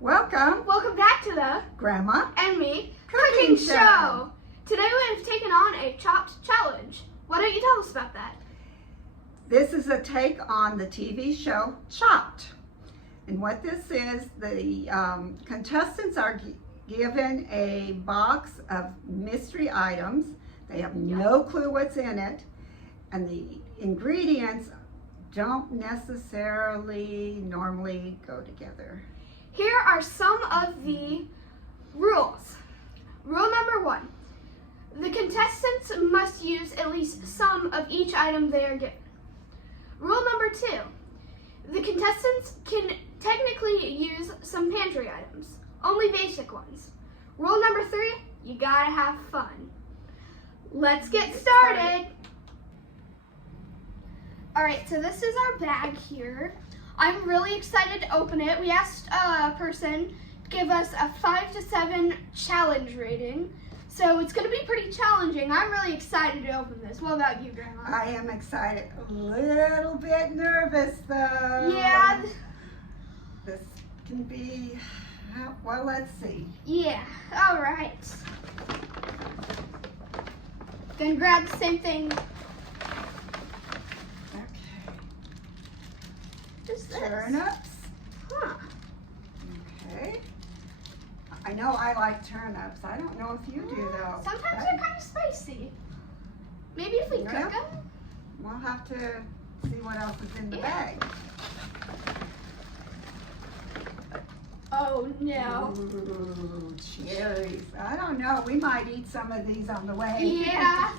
Welcome Welcome back to the Grandma and Me Cooking Show. Today we've taken on a chopped challenge. Why don't you tell us about that? This is a take on the TV show Chopped. And what this is, the contestants are given a box of mystery items. They have no clue what's in it. And the ingredients don't necessarily normally go together. Here are some of the rules. Rule number 1. The contestants must use at least some of each item they are given. Rule number 2. The contestants can technically use some pantry items, only basic ones. Rule number 3, you gotta have fun. Let's get started. Alright, so this is our bag here. I'm really excited to open it. We asked a person to give us a 5 to 7 challenge rating. So it's going to be pretty challenging. I'm really excited to open this. What about you, Grandma? I am excited. A little bit nervous though. Yeah. This can be, well, let's see. Yeah, alright. Then grab the same thing. Turnips. Huh. Okay. I know I like turnips. I don't know if you do though. Sometimes they're kind of spicy. Maybe if we cook them? We'll have to see what else is in the bag. Oh no. Ooh, cherries. I don't know. We might eat some of these on the way. Yeah.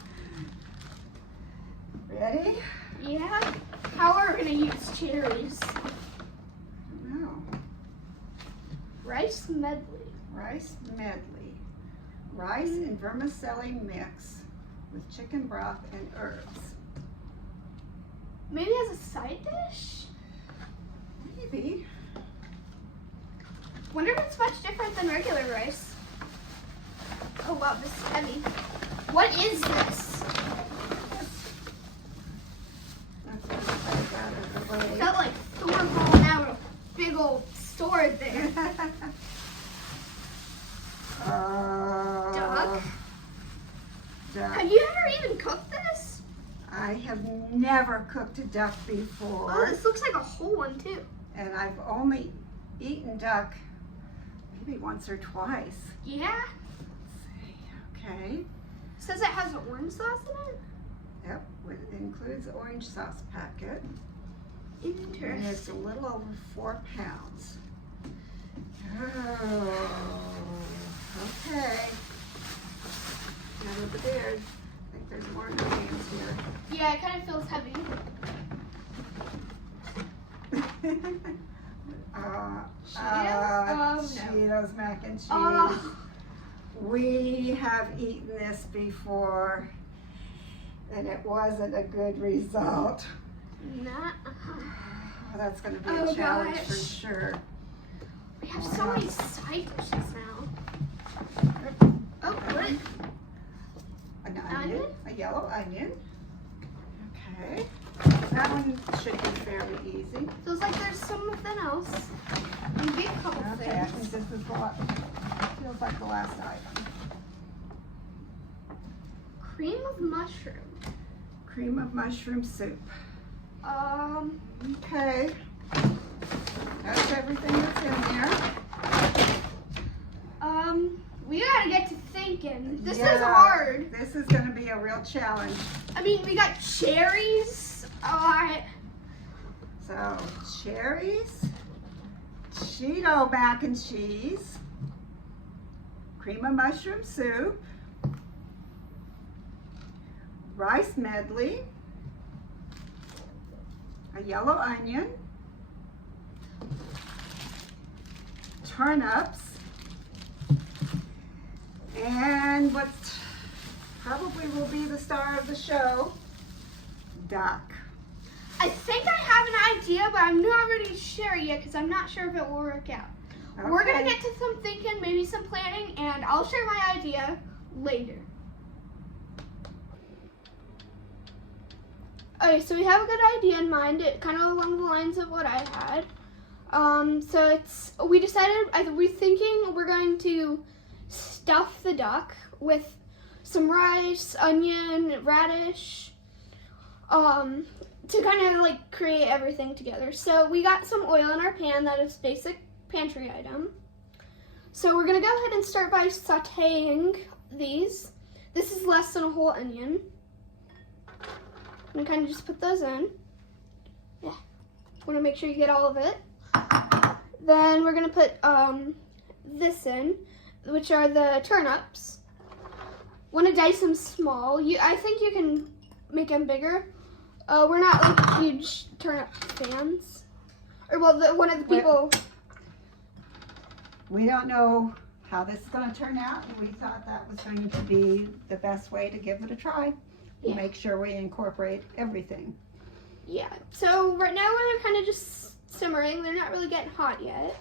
Ready? Yeah. How are we going to use cherries? No. Rice medley. Rice medley. Rice and vermicelli mix with chicken broth and herbs. Maybe as a side dish? Maybe. Wonder if it's much different than regular rice. Oh wow, this is heavy. What is this? It felt like Thor falling out of a big old sword there. Duck? Duck. Have you ever even cooked this? I have never cooked a duck Oh, before. this looks like a whole one too. And I've only eaten duck maybe once or twice. Yeah. Let's see. Okay. It says it has orange sauce in it. Yep. It includes the orange sauce packet. And it's a Interesting. little over 4 pounds. Oh, okay. Now with the beard, I think there's more ingredients here. Yeah, it kind of feels heavy. Cheetos? No. Cheetos mac and cheese. Oh. We have eaten this before, and it wasn't a good result. Nah. Oh, that's going to be Oh, a challenge for gosh. sure. We have so many side dishes now. Oh, what? An onion, Onion? a yellow onion. Okay, that one should be fairly easy. Feels like there's something else. Maybe a couple Okay, I think things. this is feels like the last item. Cream of mushroom. Cream of mushroom soup. Okay, that's everything that's in there. We gotta get to thinking. This is Yeah, hard. This is going to be a real challenge. I mean, we got cherries. So, cherries, Cheeto mac and cheese, cream of mushroom soup, rice medley, a yellow onion, turnips, and what probably will be the star of the show, duck. I think I have an idea, but I'm not ready to share it yet because I'm not sure if it will work out. Okay. We're gonna get to some thinking, maybe some planning, and I'll share my idea later. Okay, so we have a good idea in mind, kind of along the lines of what I had. So we decided, we're thinking we're going to stuff the duck with some rice, onion, radish, to kind of like create everything together. So we got some oil in our pan. That is basic pantry item. So we're gonna go ahead and start by sauteing these. This is less than a whole onion. I'm gonna kind of just put those in. Yeah, want to make sure you get all of it. Then we're gonna put this in, which are the turnips. Want to dice them small. I think you can make them bigger. We're not like huge turnip fans. Or well, one of the people. We don't know how this is going to turn out, and we thought that was going to be the best way to give it a try. Yeah. Make sure we incorporate everything. Yeah. So right now they're kind of just simmering. They're not really getting hot yet.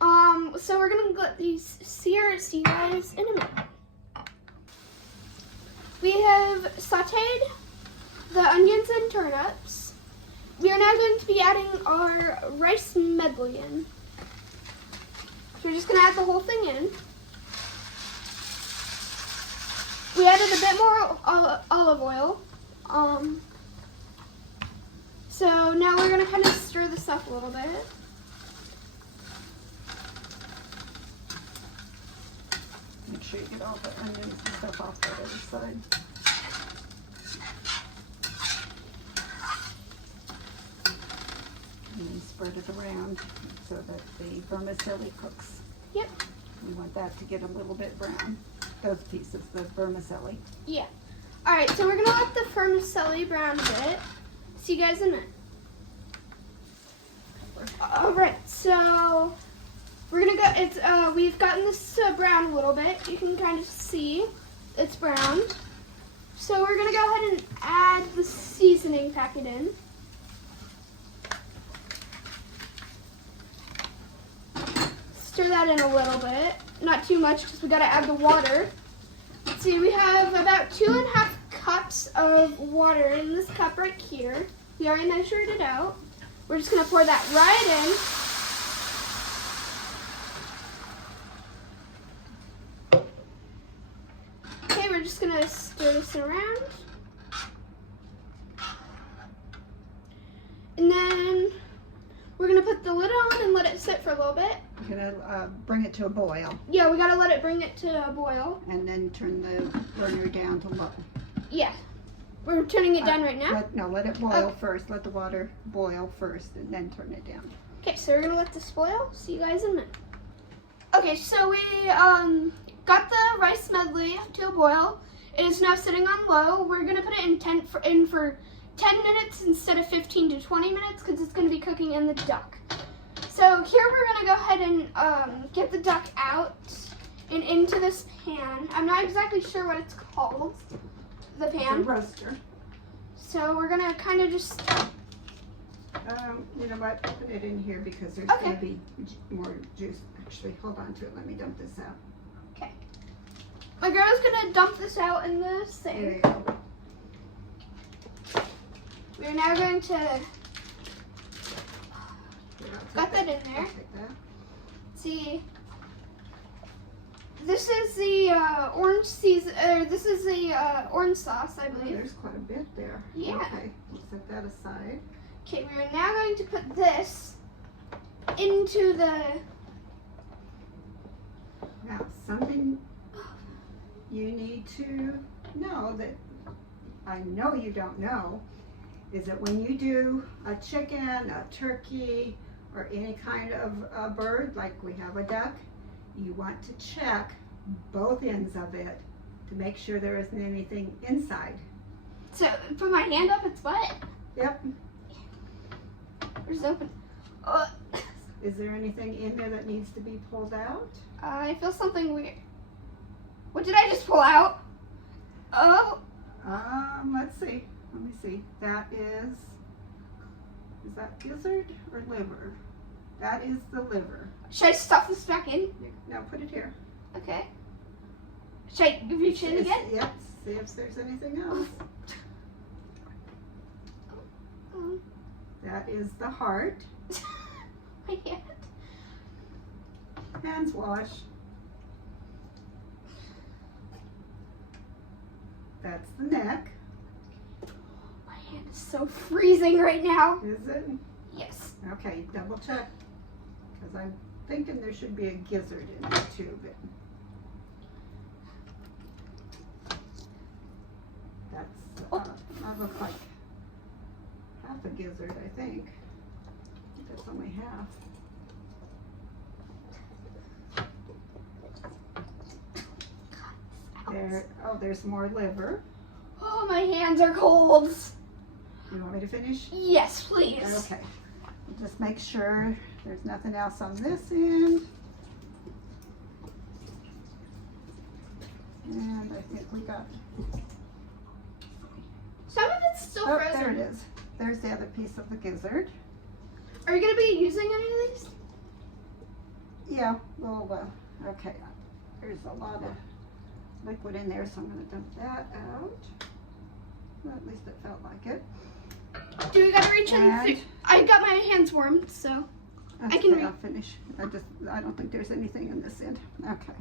So we're gonna let these sear, see you guys in a minute. We have sauteed the onions and turnips. We are now going to be adding our rice medley in. So we're just gonna add the whole thing in. We added a bit more olive oil. So now we're gonna kind of stir this up a little bit. Make sure you get all the onions and stuff off the other side. And then spread it around so that the vermicelli cooks. Yep. We want that to get a little bit brown. Those pieces, the vermicelli. Yeah. All right, so we're gonna let the vermicelli brown a bit. See you guys in a minute. All right, so we're gonna go. We've gotten this brown a little bit. You can kind of see it's browned. So we're gonna go ahead and add the seasoning packet in. Stir that in a little bit, not too much because we gotta add the water. Let's see, we have about 2.5 cups of water in this cup right here. We already measured it out. We're just gonna pour that right in. Okay, we're just gonna stir this around. And then we're gonna put the lid on and let it sit for a little bit. We're gonna bring it to a boil. Yeah, we gotta let it bring it to a boil. And then turn the burner down to low. Yeah. We're turning it down right now? Let it boil first. Let the water boil first and then turn it down. Okay, so we're gonna let this boil. See you guys in a minute. Okay, so we got the rice medley to a boil. It is now sitting on low. We're gonna put it in for 10 minutes instead of 15 to 20 minutes because it's gonna be cooking in the duck. So here we're gonna go ahead and get the duck out and into this pan. I'm not exactly sure what it's called. The pan. It's a roaster. So we're gonna kind of just. You know what? Put it in here because there's Okay. gonna be more juice. Actually, hold on to it. Let me dump this out. Okay. My girl's gonna dump this out in the There sink. you go. We're now going to. Here, I'll take Got that in there. I'll take that. See. This is the orange season. This is the orange sauce, I Oh, believe. there's quite a bit there. Yeah. Okay, we'll set that aside. Okay, we are now going to put this into the. Now, something you need to know that I know you don't know is that when you do a chicken, a turkey, or any kind of a bird, like we have a duck, you want to check both ends of it to make sure there isn't anything inside. So put my hand up. It's wet. Yep. Where's it open? Is there anything in there that needs to be pulled out? I feel something weird. What did I just pull out? Oh. Let's see. Let me see. That is that gizzard or liver? That is the liver. Should I stuff this back in? Now put it here. Okay. Should I reach in again? Yep. See if there's anything else. That is the heart. Hands wash. That's the neck. My hand is so freezing right now. Is it? Yes. Okay, double check. Because I'm thinking there should be a gizzard in there too. But that's, that looks like half a gizzard, I think. That's only half. There, oh, there's more liver. Oh, my hands are cold. You want me to finish? Yes, please. Okay. Just make sure there's nothing else on this end. And I think we got, Some of it's still oh, frozen. there it is. There's the other piece of the gizzard. Are you going to be using any of these? Yeah, well, okay. There's a lot of liquid in there, so I'm going to dump that out. Well, at least it felt like it. Do we got to reach in? And- I got my hands warm, so. Okay, I can I'll finish. I don't think there's anything in this end. Okay.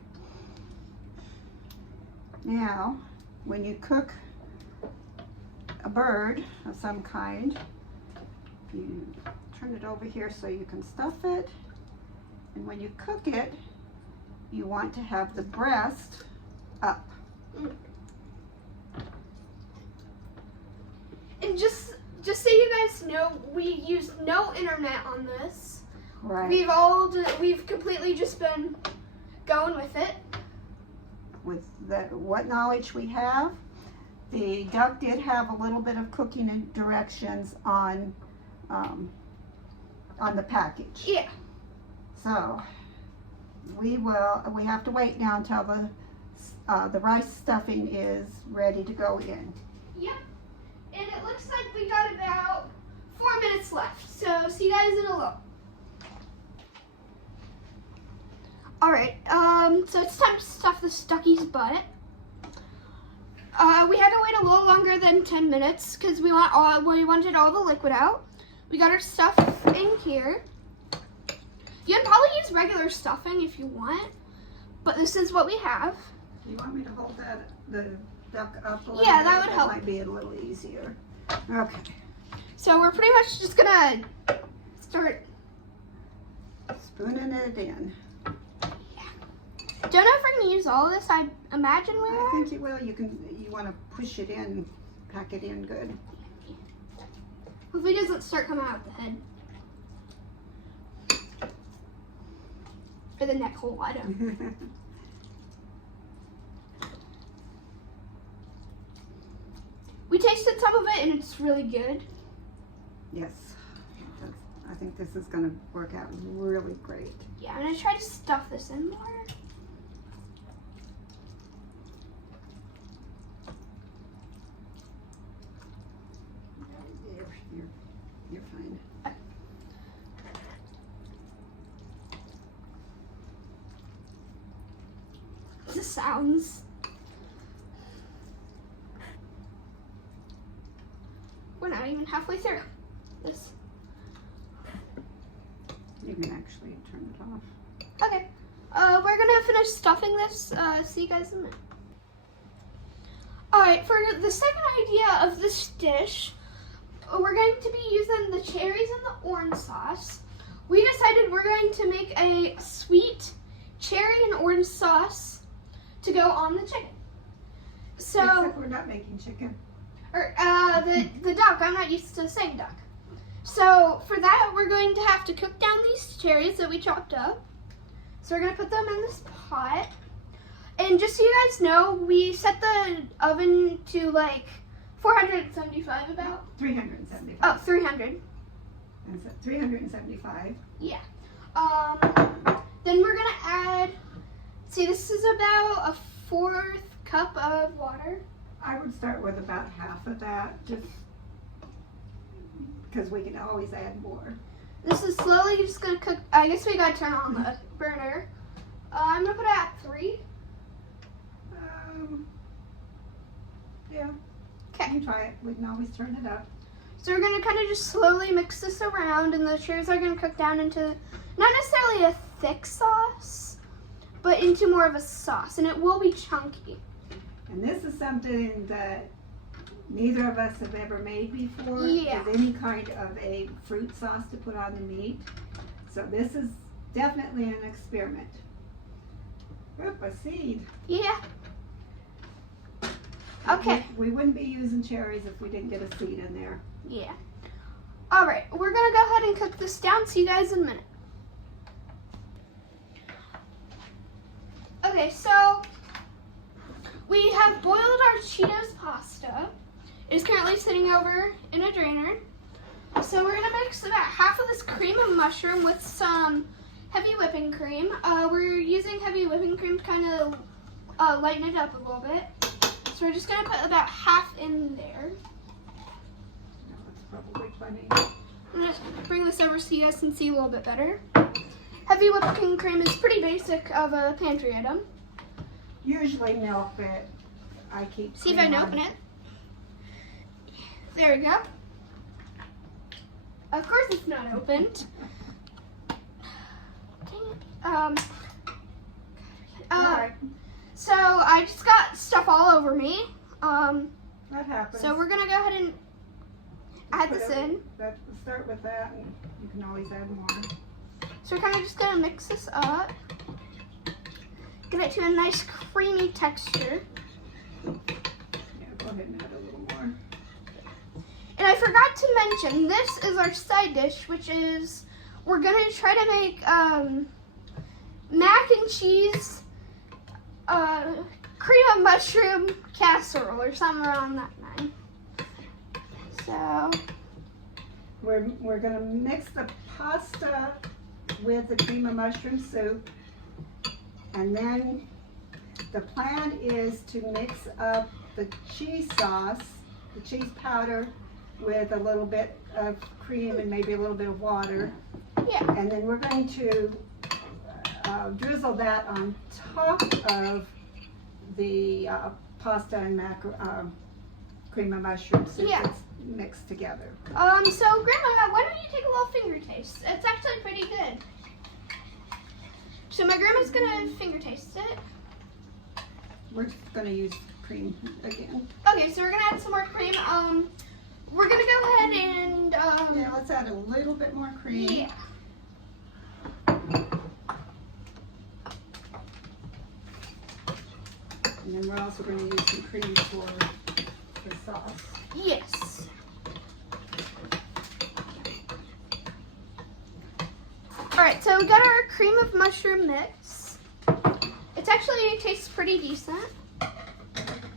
Now, when you cook a bird of some kind, you turn it over here so you can stuff it. And when you cook it, you want to have the breast up. And just so you guys know, we used no internet on this. Right. We've completely just been going with it. With what knowledge we have, the duck did have a little bit of cooking and directions on the package. Yeah. So we have to wait now until the rice stuffing is ready to go in. Yep. And it looks like we got about 4 minutes left. So see you guys in a little. Alright, so it's time to stuff the ducky's butt. We had to wait a little longer than 10 minutes because we wanted all the liquid out. We got our stuff in here. You can probably use regular stuffing if you want, but this is what we have. You want me to hold the duck up a little Yeah, bit? that would help. Might be a little easier. Okay. So we're pretty much just gonna start. Spooning it in. Don't know if we're gonna use all of this. I imagine we I are. think you will. You want to push it in, pack it in good. Hopefully it doesn't start coming out of the head. Or the neck hole, I don't. We tasted some of it and it's really good. Yes. I think this is going to work out really great. Yeah, I'm gonna try to stuff this in more. You're fine. The sounds. We're not even halfway through this. You can actually turn it off. Okay. We're gonna finish stuffing this. See you guys in a minute. Alright, for the second idea of this dish, we're going to be using the cherries and the orange sauce. We decided we're going to make a sweet cherry and orange sauce to go on the chicken. So, Except we're not making chicken. or the duck, I'm not used to saying duck. So for that, we're going to have to cook down these cherries that we chopped up. So we're gonna put them in this pot. And just so you guys know, we set the oven to like 475 about. 375. Oh, 300. Is it 375? Yeah. Then we're gonna add, see this is about a 1/4 cup of water. I would start with about half of that, just because we can always add more. This is slowly just gonna cook. I guess we gotta turn on the burner. I'm gonna put it at 3. Yeah. Okay. You try it. We can always turn it up. So we're gonna kind of just slowly mix this around, and the cherries are gonna cook down into not necessarily a thick sauce, but into more of a sauce, and it will be chunky. And this is something that neither of us have ever made before. Yeah. Is any kind of a fruit sauce to put on the meat. So this is definitely an experiment. Oop, a seed. Yeah. Okay. We wouldn't be using cherries if we didn't get a seed in there. Yeah. All right, we're gonna go ahead and cook this down. See you guys in a minute. Okay, so we have boiled our Cheetos pasta. It is currently sitting over in a drainer. So we're gonna mix about half of this cream of mushroom with some heavy whipping cream. We're using heavy whipping cream to kind of lighten it up a little bit. So we're just gonna put about half in there. No, that's probably plenty. I'm gonna bring this over so you guys can see a little bit better. Heavy whipping cream is pretty basic of a pantry item. Usually milk, but I keep. See if I can open it. There we go. Of course it's not opened. Dang it. Alright, So I just got stuff all over me. that happens. So we're gonna go ahead and add this in. Start with that, and you can always add more. So we're kind of just gonna mix this up. Get it to a nice creamy texture. Yeah, go ahead and add a little more. And I forgot to mention, this is our side dish, which is, we're gonna try to make mac and cheese, cream of mushroom casserole or something around that line. So We're gonna mix the pasta with the cream of mushroom soup, and then the plan is to mix up the cheese sauce, the cheese powder, with a little bit of cream and maybe a little bit of water. yeah, And then we're going to drizzle that on top of the pasta and cream of mushroom soup Yeah. that's mixed together. so Grandma, why don't you take a little finger taste? It's actually pretty good. So my grandma's gonna finger taste it. We're just going to use cream again. Okay, so we're gonna add some more cream. We're gonna go ahead and Yeah, let's add a little bit more cream. yeah. And then we're also going to use some cream for the sauce. Yes. Alright, so we got our cream of mushroom mix. It tastes pretty decent.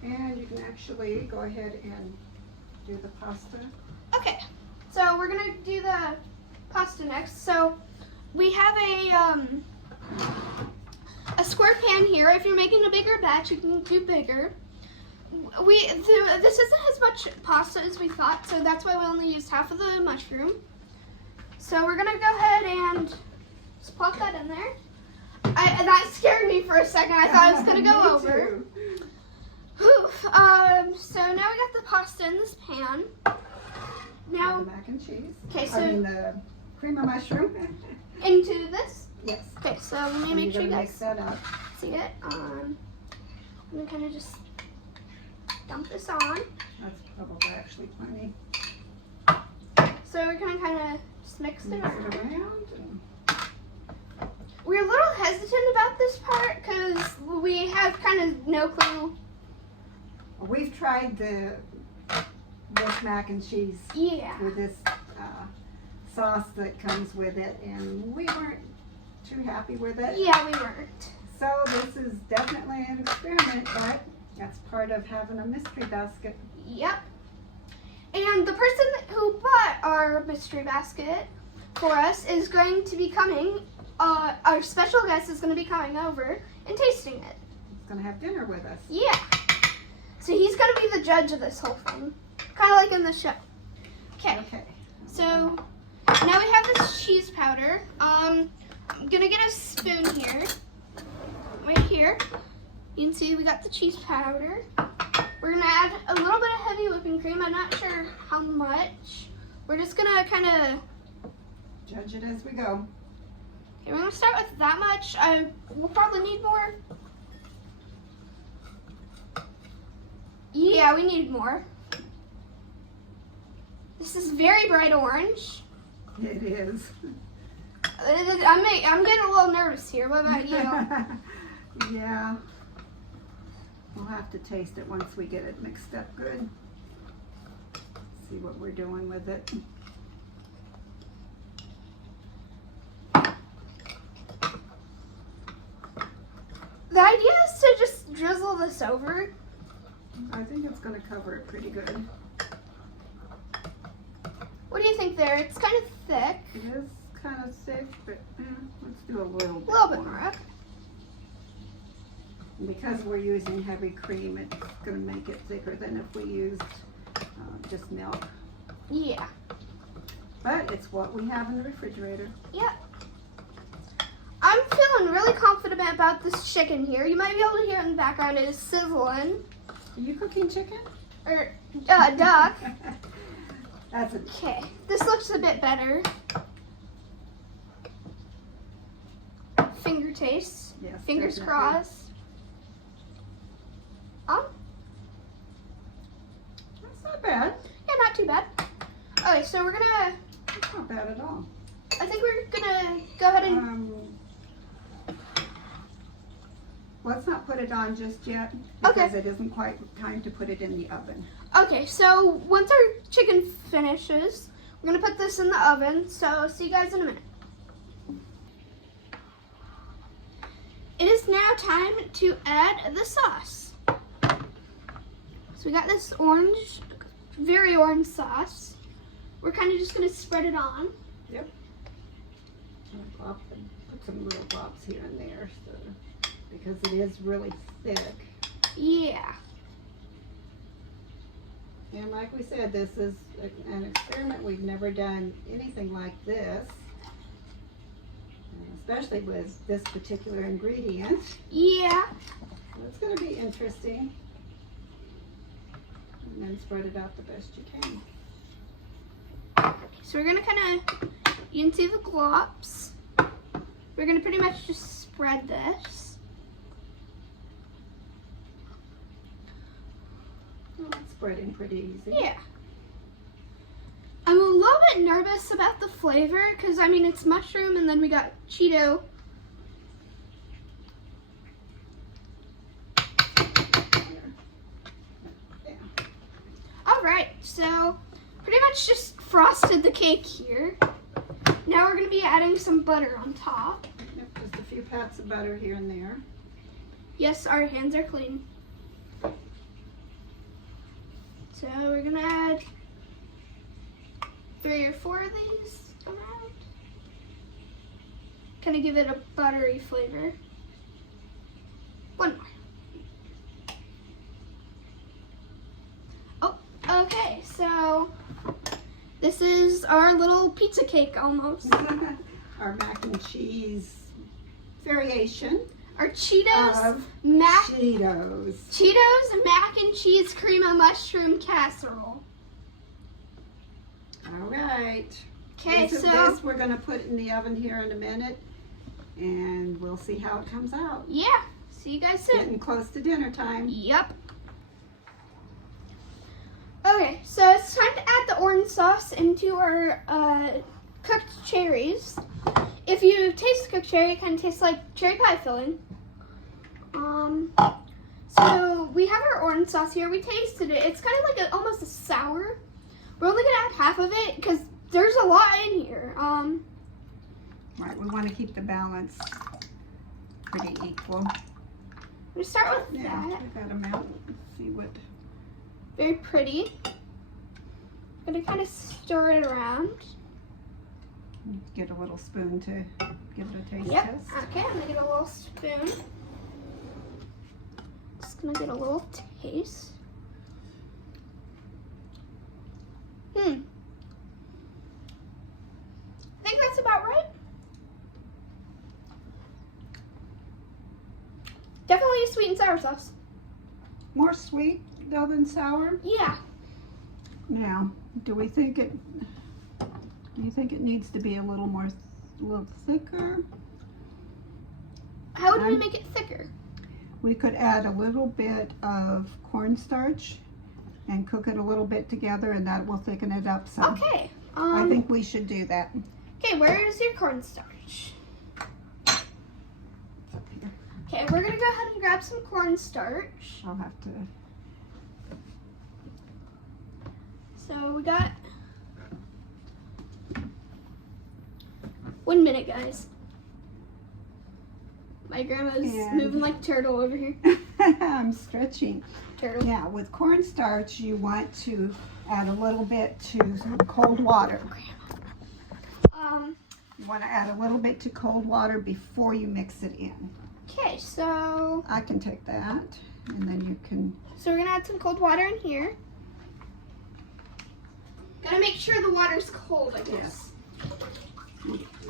And you can actually go ahead and do the pasta. Okay, so we're gonna do the pasta next. So we have a square pan here. If you're making a bigger batch, you can do bigger. This isn't as much pasta as we thought, so that's why we only used half of the mushroom. So we're gonna go ahead and just plop that in there. That scared me for a second. I thought it was gonna go over. Too. Whew. So now we got the pasta in this pan. Now, The mac and cheese. okay, I mean so the cream of mushroom. into this. Yes. Okay, so let me And make you're sure you gonna mix guys that up. see it. I'm gonna kind of just dump this on. That's probably actually plenty. So we're gonna kind of just mix it Mix around. it around. And We're a little hesitant about this part because we have kind of no clue. we've tried this mac and cheese Yeah. with this sauce that comes with it, and we weren't too happy with it. Yeah, we weren't. So this is definitely an experiment, but that's part of having a mystery basket. Yep. And the person who bought our mystery basket for us is going to be coming. Our special guest is going to be coming over and tasting it. It's gonna have dinner with us. Yeah. So he's going to be the judge of this whole thing. Kind of like in the show. Okay. Okay. So now we have this cheese powder. I'm going to get a spoon here. Right here. You can see we got the cheese powder. We're going to add a little bit of heavy whipping cream. I'm not sure how much. We're just going to kind of... Judge it as we go. Okay, we're gonna start with that much. We'll probably need more. Yeah, we need more. This is very bright orange. It is. I'm getting a little nervous here. What about you? Yeah. We'll have to taste it once we get it mixed up good. See what we're doing with it. The idea is to just drizzle this over. I think it's going to cover it pretty good. What do you think there? It's kind of thick. It is kind of thick, but let's do a little bit A little bit more. Because we're using heavy cream, it's going to make it thicker than if we used just milk. Yeah. But it's what we have in the refrigerator. Yep. I'm feeling really confident about this chicken here. You might be able to hear it in the background. It is sizzling. Are you cooking chicken? Or duck. That's a Okay. This looks a bit better. Finger taste. yes. Fingers definitely. crossed. That's not bad. Yeah, not too bad. Okay, so we're gonna. That's not bad at all. I think we're gonna go ahead and. Let's not put it on just yet Okay. because it isn't quite time to put it in the oven. Okay, so once our chicken finishes, we're gonna put this in the oven. So see you guys in a minute. It is now time to add the sauce. So we got this orange, very orange sauce. We're kind of just gonna spread it on. Yep. Put some little drops here and there, so, because it is really thick. Yeah. And like we said, this is an experiment. We've never done anything like this, especially with this particular ingredient. Yeah. So it's going to be interesting. And then spread it out the best you can. So we're gonna kind of, you can see the glops. We're gonna pretty much just spread this. Well, it's spreading pretty easy. Yeah. I'm a little bit nervous about the flavor because I mean it's mushroom and then we got Cheeto. Yeah. All right, so pretty much just frosted the cake here. Now we're gonna be adding some butter on top. Yep, just a few pats of butter here and there. Yes, our hands are clean. So we're gonna add 3 or 4 of these around. Kind of give it a buttery flavor. 1 more. Oh, okay, so this is our little pizza cake almost. Our mac and cheese variation Our Cheetos, of Cheetos Cheetos. mac and cheese cream and mushroom casserole. All right. Okay, This we're going to put in the oven here in a minute, and we'll see how it comes out. Yeah, see you guys soon. Getting close to dinner time. Yep. Okay, so it's time to add the orange sauce into our cooked cherries. If you taste the cooked cherry, it kind of tastes like cherry pie filling. So we have our orange sauce here. We tasted it. It's kind of like almost a sour. We're only gonna add half of it because there's a lot in here. Right, we want to keep the balance pretty equal. I'm gonna start with Yeah, that. we got them out. Let's see what. Very pretty. I'm gonna kind of stir it around. Get a little spoon to give it a taste Yep. test. Okay, I'm gonna get a little spoon. Just gonna get a little taste. I think that's about right. Definitely a sweet and sour sauce. More sweet though than sour. Yeah. Now, do you think it needs to be a little thicker? How would we make it thicker? We could add a little bit of cornstarch and cook it a little bit together, and that will thicken it up some. Okay. I think we should do that. Okay, where is your cornstarch? It's up here. Okay, we're gonna go ahead and grab some cornstarch. I'll have to. So we got 1 minute, guys. My grandma's moving like a turtle over here. I'm stretching. Turtle. Yeah, with cornstarch, you want to add a little bit to some cold water. You want to add a little bit to cold water before you mix it in. Okay, so I can take that, and then you can. So we're gonna add some cold water in here. Gotta make sure the water's cold, I guess.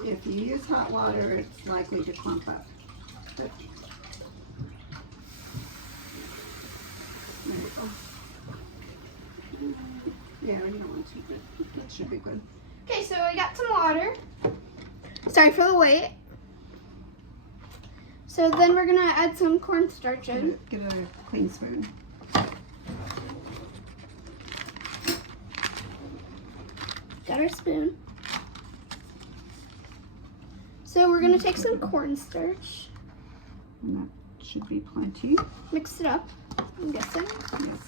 If you use hot water, it's likely to clump up. But, there you go. Yeah, you don't want to, but that should be good. Okay, so we got some water. Sorry for the wait. So then we're gonna add some cornstarch in. Get a clean spoon. Got our spoon. So we're gonna take some cornstarch, And that should be plenty. mix it up, I'm guessing. Yes.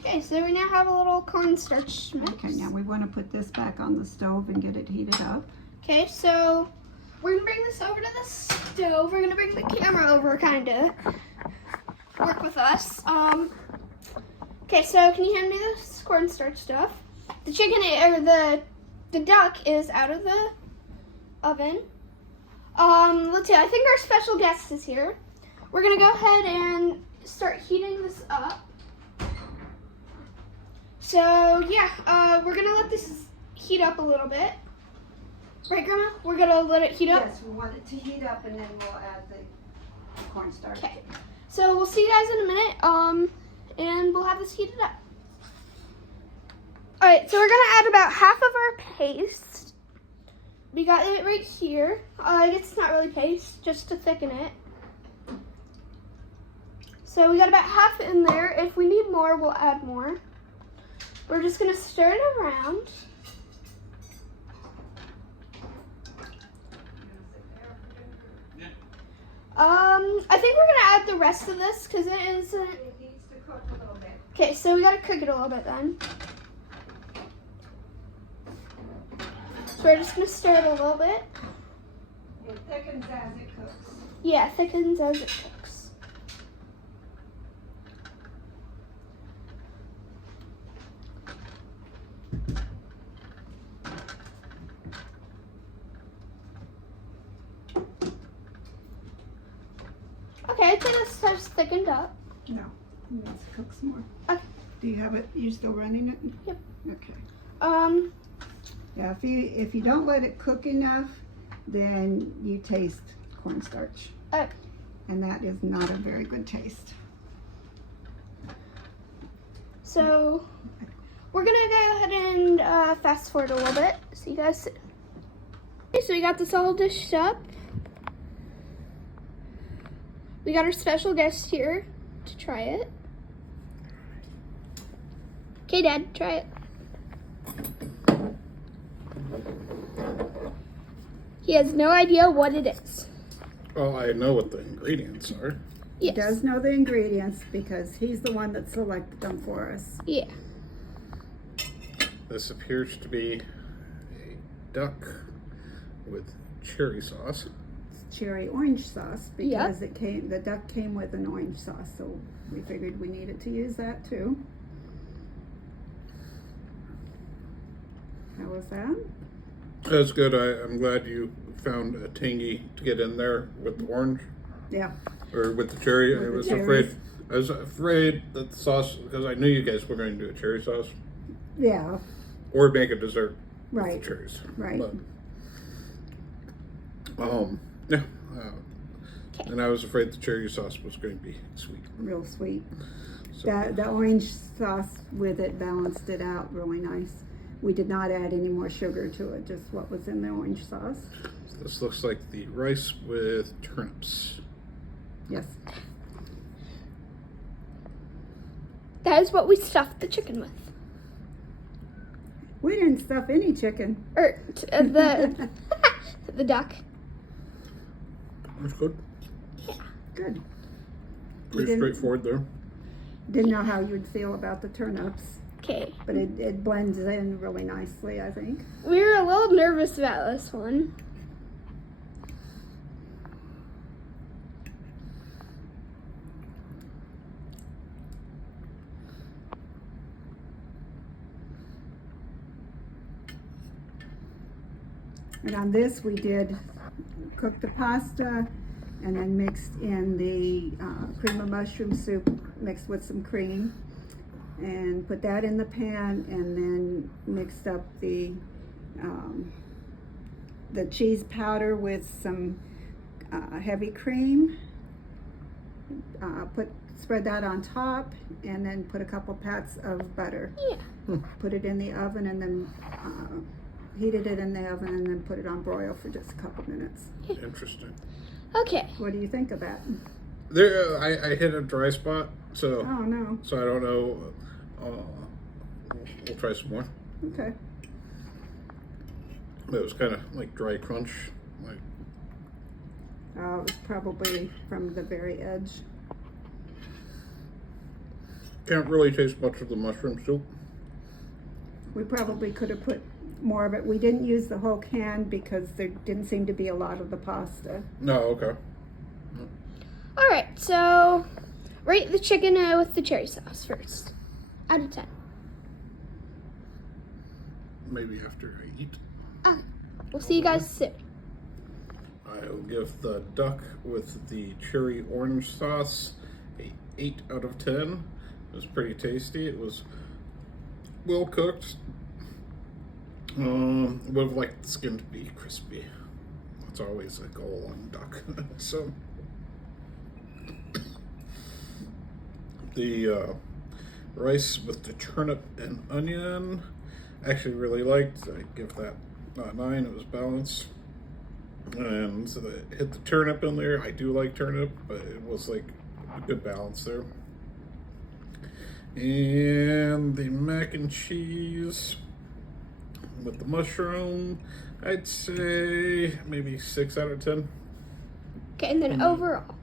Okay, so we now have a little cornstarch mix. Okay, now we want to put this back on the stove and get it heated up. Okay, so we're gonna bring this over to the stove. We're gonna bring the camera over, kinda. Work with us. Okay, so can you hand me this cornstarch stuff? The chicken or the duck is out of the oven. Let's see. I think our special guest is here. We're gonna go ahead and start heating this up. So yeah, we're gonna let this heat up a little bit. Right, Grandma? We're gonna let it heat up? Yes, we want it to heat up, and then we'll add the cornstarch. Okay. So we'll see you guys in a minute, and we'll have this heated up. Alright, so we're gonna add about half of our paste. We got it right here. It's not really paste, just to thicken it. So we got about half in there. If we need more, we'll add more. We're just gonna stir it around. I think we're gonna add the rest of this because it isn't. It needs to cook a little bit. Okay, so we gotta cook it a little bit then. So we're just gonna stir it a little bit. It thickens as it cooks. Yeah, thickens as it cooks. Okay, I think this has thickened up. No, it needs to cook some more. Okay. Do you have it? You still running it? Yep. Okay. Yeah, if you don't let it cook enough, then you taste cornstarch. Okay. And that is not a very good taste. So we're gonna go ahead and fast forward a little bit so you guys see. Okay, so we got this all dished up. We got our special guest here to try it. Okay, Dad, try it. He has no idea what it is. Well, I know what the ingredients are. He Yes. does know the ingredients because he's the one that selected them for us. Yeah. This appears to be a duck with cherry sauce. It's cherry orange sauce because the duck came with an orange sauce, so we figured we needed to use that too. How was that? That's good. I'm glad you found a tangy to get in there with the orange Yeah. or with the cherry. With I the was cherries. afraid that the sauce, because I knew you guys were going to do a cherry sauce Yeah. or make a dessert Right. with the cherries. Right. But, yeah. And I was afraid the cherry sauce was going to be sweet. Real sweet. So, The orange sauce with it balanced it out really nice. We did not add any more sugar to it, just what was in the orange sauce. So this looks like the rice with turnips. Yes. That is what we stuffed the chicken with. We didn't stuff any chicken. Or the the duck. That's good. Good. Pretty didn't- straightforward there. Didn't know how you'd feel about the turnips, Okay. but it blends in really nicely, I think. We were a little nervous about this one. And on this, we did cook the pasta and then mixed in the cream of mushroom soup mixed with some cream, and put that in the pan, and then mixed up the cheese powder with some heavy cream. Spread that on top, and then put a couple pats of butter. Yeah. Put it in the oven, and then heated it in the oven, and then put it on broil for just a couple minutes. Interesting. Okay. What do you think of that? There, I hit a dry spot, so Oh no. so I don't know. We'll try some more. Okay. It was kind of like dry crunch. Like It was probably from the very edge. can't really taste much of the mushroom soup. We probably could have put more of it. We didn't use the whole can because there didn't seem to be a lot of the pasta. No, okay. All right. So, rate the chicken with the cherry sauce first, out of 10. Maybe after I eat. We'll see you guys soon. I'll give the duck with the cherry orange sauce a 8 out of 10. It was pretty tasty. It was well cooked. Would have liked the skin to be crispy. That's always a goal on duck. So the rice with the turnip and onion, actually really liked. I give that 9. It was balanced. And so hit the turnip in there. I do like turnip, but it was like a good balance there. And the mac and cheese with the mushroom, I'd say maybe 6 out of 10. Okay, and then overall.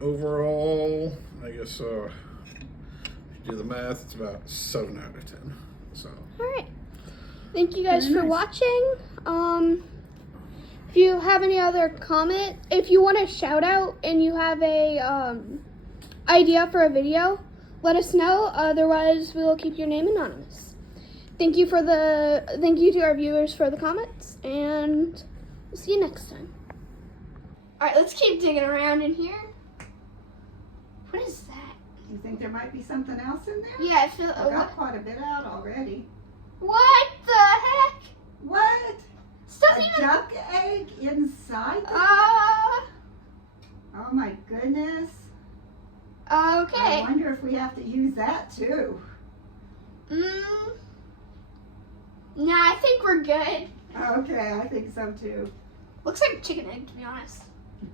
Overall, I guess if you do the math, it's about 7 out of 10. So All right. Thank you guys Very for nice. watching. If you have any other comment, if you want a shout out and you have a idea for a video, let us know. Otherwise, we will keep your name anonymous. Thank you to our viewers for the comments, and we'll see you next time. All right, let's keep digging around in here. What is that? You think there might be something else in there? Yeah, I feel. I got quite a bit out already. What the heck? What? This doesn't A even. duck egg inside? Oh my goodness. I Okay. wonder if we have to use that too. Nah, I think we're good. Okay, I think so too. Looks like chicken egg, to be honest.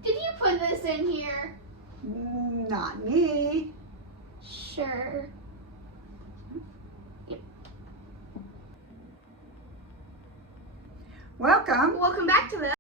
Did you put this in here? Not me. Sure. Welcome. Welcome back to the